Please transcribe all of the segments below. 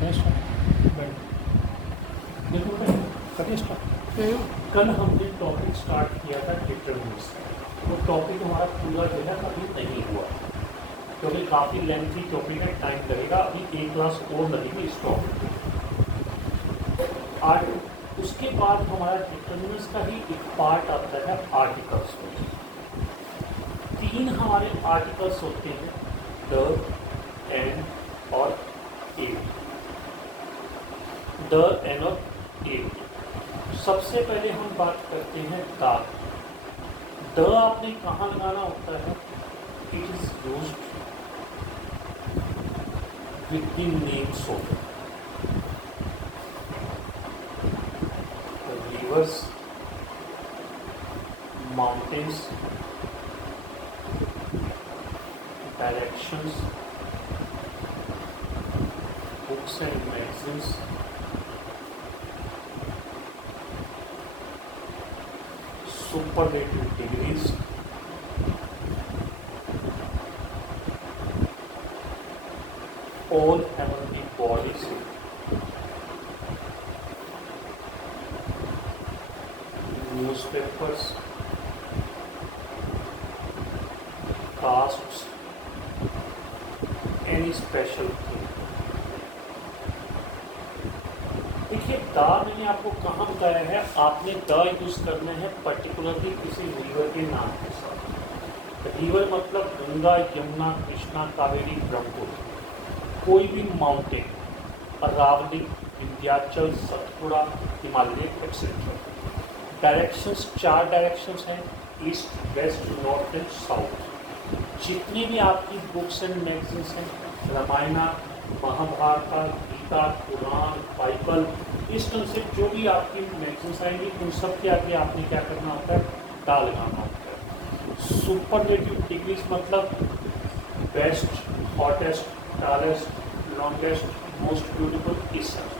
देखो कल हमने टॉपिक स्टार्ट किया था डिटरमिनेंट्स का। वो टॉपिक हमारा पूरा जो है अभी नहीं हुआ क्योंकि काफ़ी लेंथी टॉपिक है, टाइम लगेगा। अभी एक क्लास और लगेगी इस टॉपिक में। आज उसके बाद हमारा डिटरमिनेंट्स का ही एक पार्ट आता है आर्टिकल्स में। 3 हमारे आर्टिकल्स होते हैं, द, एंड और ए। द, एंड और ए। सबसे पहले हम बात करते हैं द आपने कहाँ लगाना होता है? It is used with the names of reverse, mountains, directions, books and magazines, superlative degrees, all heavenly bodies, newspapers, castes, any special thing। देखिए द मैंने आपको कहाँ बताया है, आपने द यूज करना है पर्टिकुलरली किसी रिवर के नाम के साथ। रिवर मतलब गंगा, यमुना, कृष्णा, कावेरी, ब्रह्मपुत्र। कोई भी mountain, Aravali, Vindhyachal, Satpura, Himalaya etcetera. Directions 4 directions हैं, east, west, north and south. जितनी भी आपकी बुक्स एंड मैगजीन्स हैं, रामायणा, महाभारत, गीता, कुरान, बाइबल, इस तरह से जो भी आपकी मैगजीन्स आएंगी उन सब के आगे आपने क्या करना होता है? दा लगाना होता है। सुपरलेटिव डिग्रीज मतलब best, hottest, tallest, longest, most beautiful, इस तरह।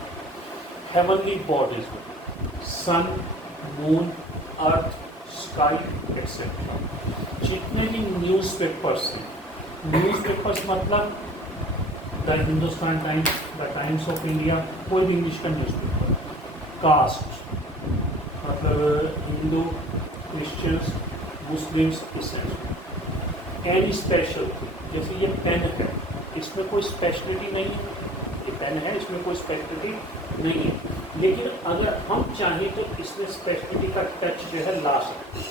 हेवनली बॉडीज में sun, moon, earth, sky etcetera. जितने भी न्यूज़पेपर्स हैं, न्यूज़पेपर्स मतलब the Hindustan Times, the Times of India, कोई भी इंग्लिश का न्यूज़पेपर। कास्ट मतलब हिंदू, क्रिश्चियंस, मुस्लिम्स, इसेंट। एनी स्पेशल, जैसे ये पेन है, इसमें कोई स्पेशलिटी नहीं है। ये पेन है, इसमें कोई स्पेशलिटी नहीं है, लेकिन अगर हम चाहें तो इसमें स्पेशलिटी का टच जो है ला सकते हैं।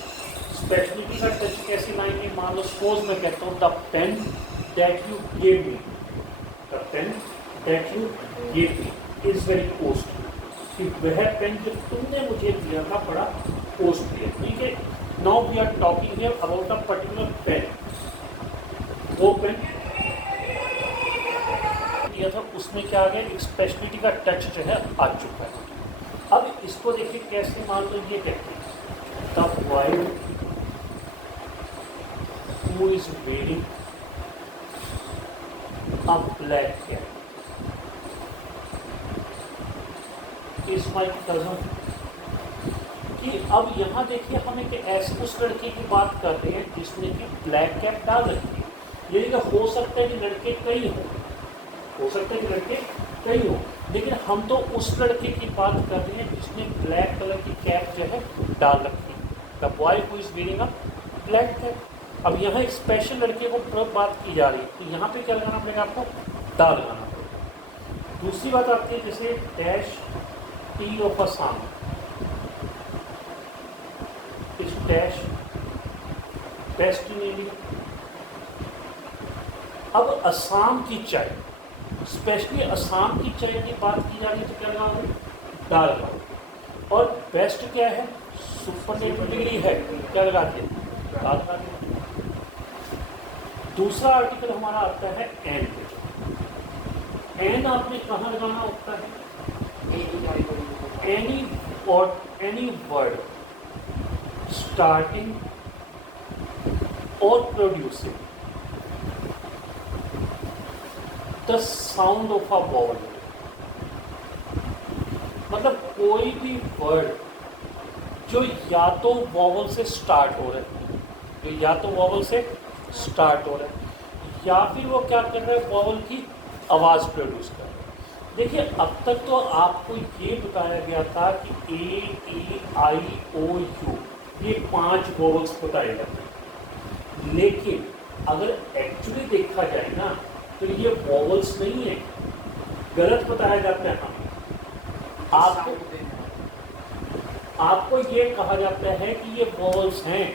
स्पेशलिटी का टच कैसे लाएंगे? मान लो सपोज मैं कहता हूँ the pen that you gave me, the pen that you gave me is very costly. कि वह पेन जो तुमने मुझे दिया था बड़ा कॉस्टली है। ठीक है, now we are talking here about a particular pen. वो पेन दिया था, उसमें क्या आ गया? एक स्पेशलिटी का टच जो है आ चुका है। अब इसको देखिए कैसे, मान लो ये कहते हैं the boy who is wearing a black cap is my cousin. कि अब यहाँ देखिए हम एक ऐसे उस लड़के की बात कर रहे हैं जिसने कि ब्लैक कैप डाल रखी है। ये हो सकता है कि लड़के कई हों, हो सकता है कि लड़के कई हों, लेकिन हम तो उस लड़के की बात कर रहे हैं जिसने ब्लैक कलर की कैप जो है डाल रखी है। The boy who is wearing a black cap. अब यहाँ एक स्पेशल लड़के को बात की जा रही है, तो यहाँ पे क्या लगाना पड़ेगा? आपको दा लगाना पड़ेगा। दूसरी बात आती है जैसे डैश टी ऑफ असम, इस डैश बेस्ट इन इंडिया। अब असम की चाय, स्पेशली असम की चाय की बात की जा रही है तो क्या लगाओगे? दा लगाओगे। और बेस्ट क्या है? सुपरलेटिव डिग्री है, क्या लगा दिया? दा लगा दिया। दूसरा आर्टिकल हमारा आता है एंड। एंड आपने कहाँ लगाना होता है? एनी और एनी वर्ड स्टार्टिंग और producing the sound of a vowel. मतलब कोई भी वर्ड जो या तो वॉवल से स्टार्ट हो रहा है, जो या तो वॉवल से स्टार्ट हो रहा है, या फिर वो क्या कर रहा है? वॉवल की आवाज़ प्रोड्यूस कर रहा है। देखिए अब तक तो आपको ये बताया गया था कि ए ई आई ओ यू ये 5 वोवल्स बताए जाते हैं, लेकिन अगर एक्चुअली देखा जाए ना तो ये वोवल्स नहीं है, गलत बताया जाता है। हम आपको ये कहा जाता है कि ये वोवल्स हैं,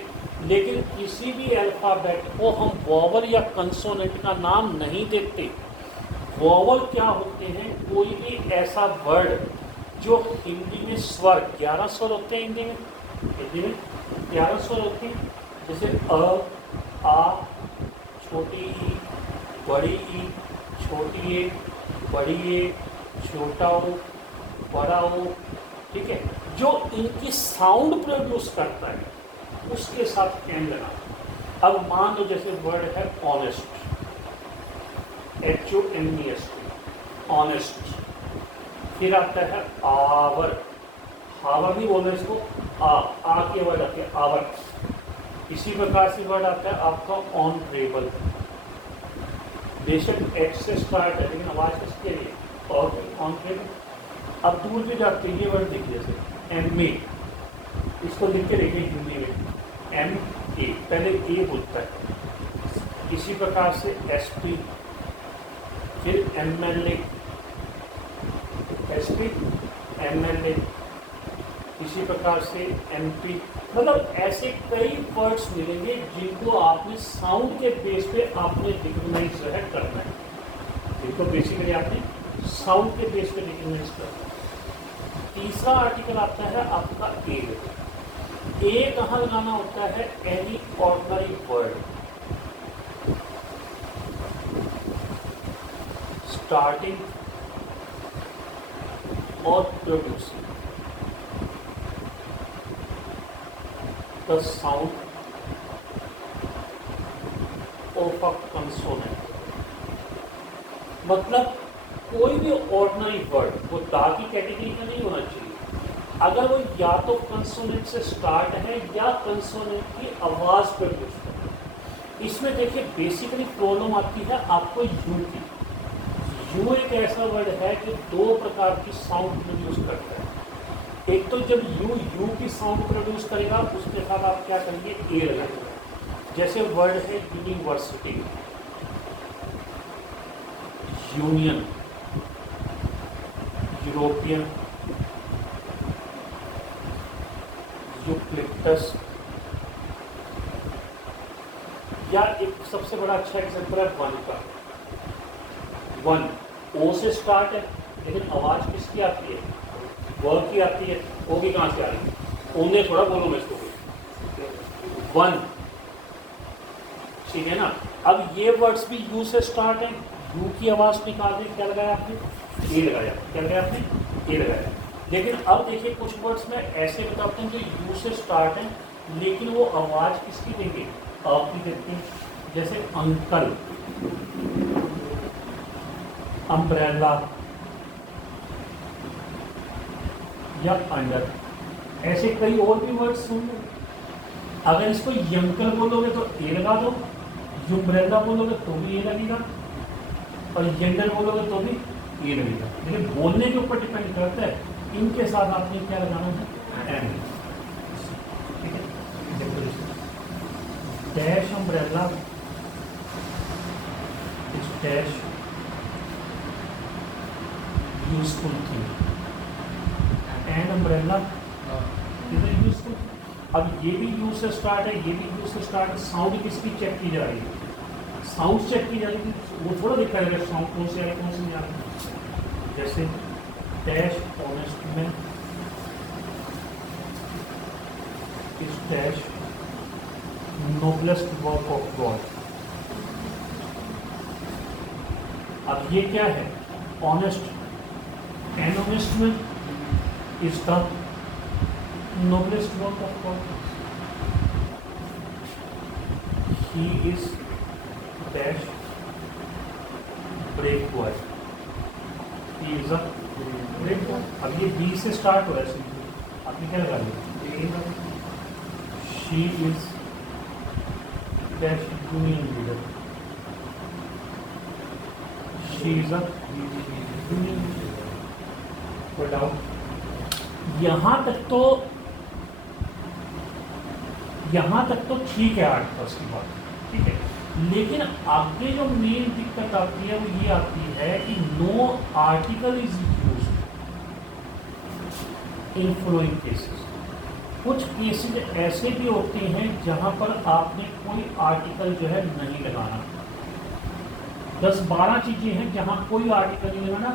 लेकिन किसी भी अल्फ़ाबेट को हम वोवल या कंसोनेंट का नाम नहीं देते। वोवल क्या होते हैं? कोई भी ऐसा वर्ड जो हिंदी में स्वर 11 स्वर होते हैं, हिंदी में 11 स्वर होते हैं, जैसे अ, आ, छोटी ई, बड़ी ई, छोटी ए, बड़ी ए, छोटा ओ, बड़ा ओ, ठीक है, जो इनकी साउंड प्रोड्यूस करता है उसके साथ एन लगा। अब मान लो जैसे वर्ड है ऑनेस्ट, HONEST, ऑनेस्ट, फिर आता है आवर, हावर नहीं बोलना इसको, आ की आवाज आती है आवर। इसी प्रकार से वर्ड आता है आपका ऑनरेबल, बेशक एक्स से स्टार्ट है लेकिन आवाज किसके लिए? और ऑनरेबल। अब दूर भी जाते हैं, ये वर्ड देखिए जैसे MA, इसको लिख के देखिए हिंदी में MA, पहले ए बोलता है। इसी प्रकार से SP, फिर MLA, SP, MLA, इसी प्रकार से MP। मतलब ऐसे कई वर्ड्स मिलेंगे जिनको आपने साउंड के बेस पे आपने रिकग्नाइज जो है करना है, जिनको बेसिकली आपने साउंड के बेस पे रिकग्नाइज करना है। तीसरा आर्टिकल आता है आपका ए कहाँ लगाना होता है? एनी ऑर्डिनरी वर्ड स्टार्टिंग और producing the sound of a consonant. मतलब कोई भी ऑर्डिनरी वर्ड वो दा की कैटेगरी का नहीं होना चाहिए, अगर वो या तो कंसोनेंट से स्टार्ट है या कंसोनेंट की आवाज प्रोड्यूस करे। इसमें देखिए बेसिकली प्रॉब्लम आती है आपको यू की। यू एक ऐसा वर्ड है जो 2 प्रकार की साउंड प्रोड्यूस करता है। एक तो जब यू की साउंड प्रोड्यूस करेगा उसके साथ आप क्या करेंगे? ए लगाएंगे। जैसे वर्ड है यूनिवर्सिटी, यूनियन, यूरोपियन, यूक्लिप्टस, या एक सबसे बड़ा अच्छा एग्जांपल है वन का। वन ओ से स्टार्ट है लेकिन आवाज किसकी आती है? व की आती है। ओ की कहाँ से आ रही है? ओने थोड़ा बोलो मैं इसको, वन, ठीक है ना। अब ये वर्ड्स भी यू से स्टार्ट है, यू की आवाज निकाल दी, क्या लगाया आपने? ए लगाया। क्या लगाया आपने? ए लगाया। लेकिन अब देखिए कुछ वर्ड्स में ऐसे बताते हैं जो यू से स्टार्ट है लेकिन वो आवाज किसकी देंगे? आपकी देते हैं। जैसे अंकल, अम्ब्रेला या अंडर, ऐसे कई और भी वर्ड्स होंगे। अगर इसको यंकल बोलोगे तो ए लगा दो, यूम्ब्रेला बोलोगे तो भी ए लगेगा, और यंडर बोलोगे तो भी ए लगेगा। लेकिन बोलने के ऊपर डिपेंड करता है, इनके साथ आपने क्या लगाना है? एम, ठीक है। डैश अम्ब्रेला, डैश यूजफुल थी, and umbrella is a useful. अब ये भी यूज से स्टार्ट है, ये भी यूज से स्टार्ट है। साउंड किसकी चेक की जा रही है? साउंड चेक की जा रही है, वो थोड़ा दिखा जाएगा साउंड कौन से आ रहा है कौन से नहीं आ रहा है। जैसे dash honest man is dash noblest work of God. अब ये क्या है? Honest, an honest man is the noblest work of God. He is dash brave boy. He is a brave boy. अब ये B से स्टार्ट हो रहा है सिंपली, आपने क्या लगा लिया? She is dash union leader. She is a union leader. कोई डाउट? यहाँ तक तो ठीक है आर्टिकल्स की बात, ठीक है। लेकिन आगे जो मेन दिक्कत आती है वो ये आती है कि no article is used in following cases. कुछ केसेस ऐसे भी होते हैं जहाँ पर आपने कोई आर्टिकल जो है नहीं लगाना। 10-12 चीज़ें हैं जहाँ कोई आर्टिकल नहीं लगाना।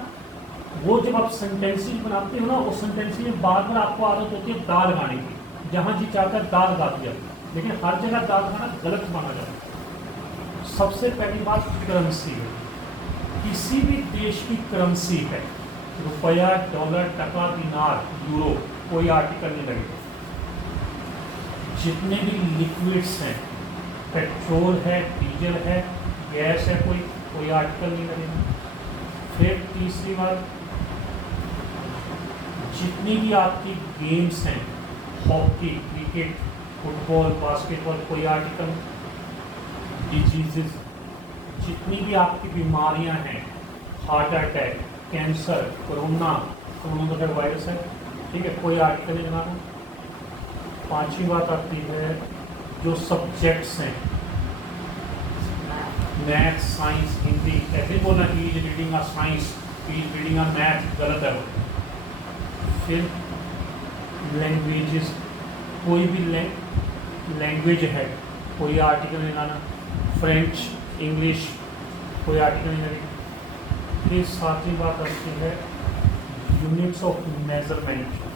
वो जब आप सेंटेंसेस बनाते हो ना, उस सेंटेंसेस में बार बार आपको आदत होती है दा लगाने की। जहाँ जी चाहता है दा लगा दिया, लेकिन हर जगह दा लगाना गलत माना जाता है। सबसे पहली बात करेंसी है। किसी भी देश की करेंसी है, रुपया, डॉलर, टका, दिनार, यूरो, कोई आर्टिकल नहीं लगेगा। जितने भी लिक्विड्स हैं, पेट्रोल है, डीजल है, गैस है, कोई आर्टिकल नहीं लगेगा। फिर तीसरी बात, जितनी भी आपकी गेम्स हैं, हॉकी, क्रिकेट, फुटबॉल, बास्केटबॉल, कोई आर्टिकल। डिजीजेस, जितनी भी आपकी बीमारियां हैं, हार्ट अटैक, कैंसर, कोरोना का वायरस है, ठीक है, कोई आर्टिकल नहीं लगाना। पांचवी बात आती है जो सब्जेक्ट्स हैं, मैथ, साइंस, हिंदी। ऐसे बोलना कि is reading a science, is reading a math, गलत है वो। फिर लैंग्वेजेस, कोई भी लैंग्वेज है, कोई आर्टिकल नहीं लाना। फ्रेंच, इंग्लिश, कोई आर्टिकल नहीं लगेगा। फिर सातवीं बात आती है units of measurement.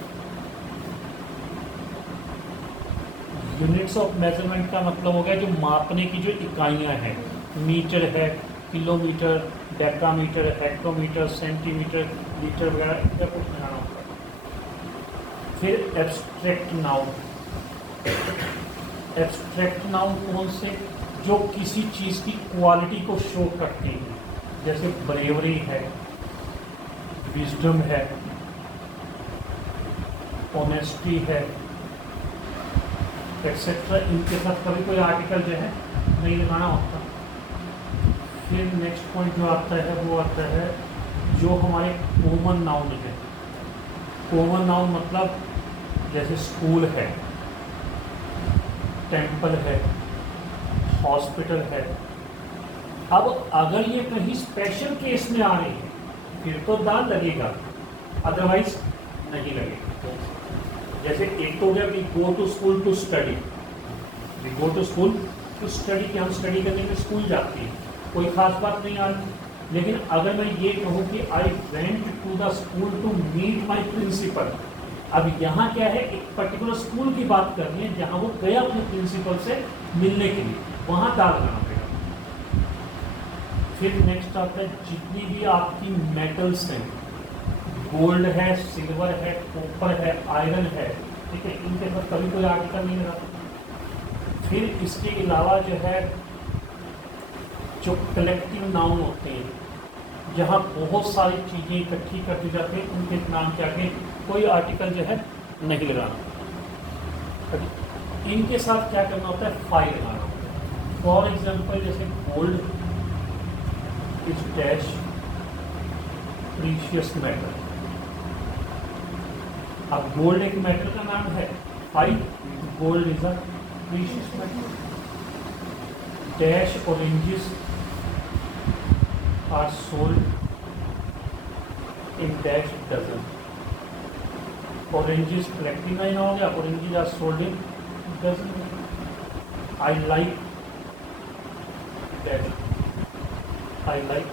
Units of measurement का मतलब हो गया जो मापने की जो इकाइयाँ हैं, मीटर है, kilometre, decametre, hectometre, centimetre, litre वगैरह, इनका कुछ बनाना होगा। फिर एब्स्ट्रैक्ट नाउन। एब्स्ट्रैक्ट नाउन कौन से? जो किसी चीज़ की क्वालिटी को शो करते हैं, जैसे ब्रेवरी है, विजडम है, ऑनेस्टी है, एक्सेट्रा। इनके साथ कभी कोई आर्टिकल जो है नहीं लगाना होता। फिर नेक्स्ट पॉइंट जो आता है वो आता है जो हमारे कॉमन नाउन है। कॉमन नाउन मतलब जैसे स्कूल है, टेंपल है, हॉस्पिटल है। अब अगर ये कहीं स्पेशल केस में आ रही है फिर तो दान लगेगा, अदरवाइज नहीं लगेगा। जैसे एक तो हो गया we go to school to study, we go to school to study कि हम स्टडी करने के लिए स्कूल जाते हैं, कोई खास बात नहीं आ रही। लेकिन अगर मैं ये कहूँ कि I went to the school to meet my principal, अब यहाँ क्या है, एक पर्टिकुलर स्कूल की बात करनी है जहाँ वो गया अपने प्रिंसिपल से मिलने के लिए, वहाँ दाल लगाना पड़ेगा। फिर नेक्स्ट आता है जितनी भी आपकी मेटल्स हैं, गोल्ड है, सिल्वर है, कॉपर है, आयरन है, ठीक है, इनके साथ कभी कोई आर्टिकल नहीं लगा। फिर इसके अलावा जो है जो कलेक्टिव नाउन होते हैं, जहाँ बहुत सारी चीज़ें इकट्ठी कर दी जाती हैं, उनके नाम के आगे कोई आर्टिकल जो है नहीं लगाना। इनके साथ क्या करना होता है, फाइल लगाना होता है। फॉर एग्जाम्पल जैसे gold is dash precious metal. अब गोल्ड एक मेटल का नाम है, file gold is a precious metal. Dash oranges are sold in dash dozen. Oranges collective noun हो गया, oranges are sold in dozen. I like dash, I like